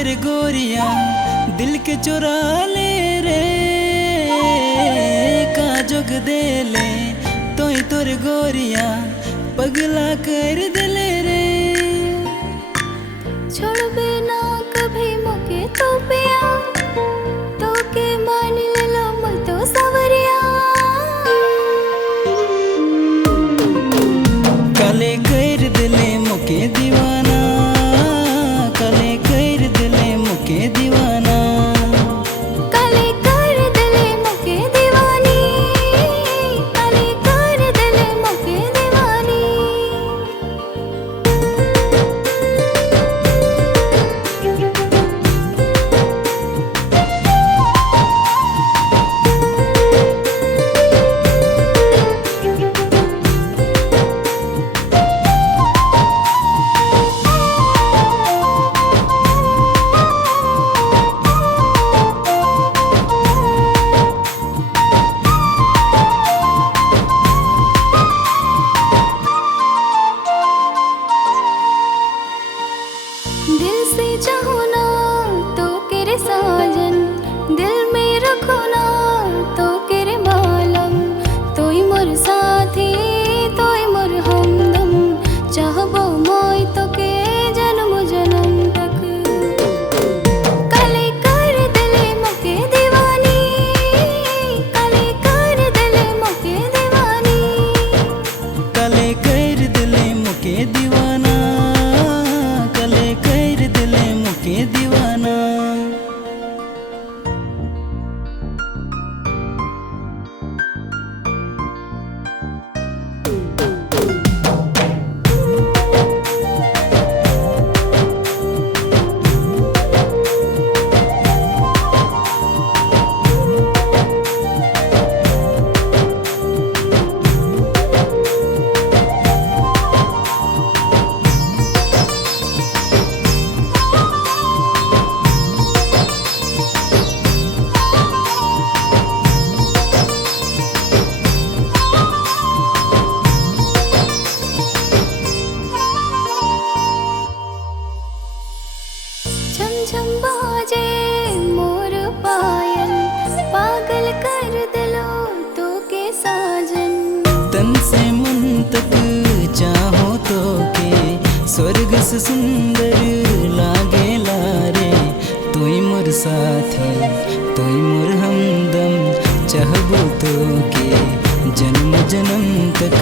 तेरे गोरिया दिल के चुरा ले रे का जोग दे ले तोई तोर गोरिया पगला कर दिले रे छोड़ बिना कभी मुके तो पिया तो के मान ले लो मैं तो सवरिया कले कर दिले मुके दीवाना कले कर दिले मुके दीवाना कले कर दिले मुके दीवानी कले कर दिले मुके दीवानी दिल से चाहो ना तो केरे साजन दिल में रखो ना तो केरे मालम तोई मोर साथी तोई मोर हमदम चाहबो मोई तो के जन्म जन्म तक कले कर दिले मुके दीवानी कले कर दिले मुके दीवानी कले कर दिले मुके दीवाना कले कर दिले मुके दीवाना झम झम बाजे मोर पायल पागल कर दिलो तो के साजन तन से मन तक चाहो तो के स्वर्ग से सुंदर लागे लारे तोई मोर साथी तोई मोर हमदम चाहबो तो के जन्म जन्म तक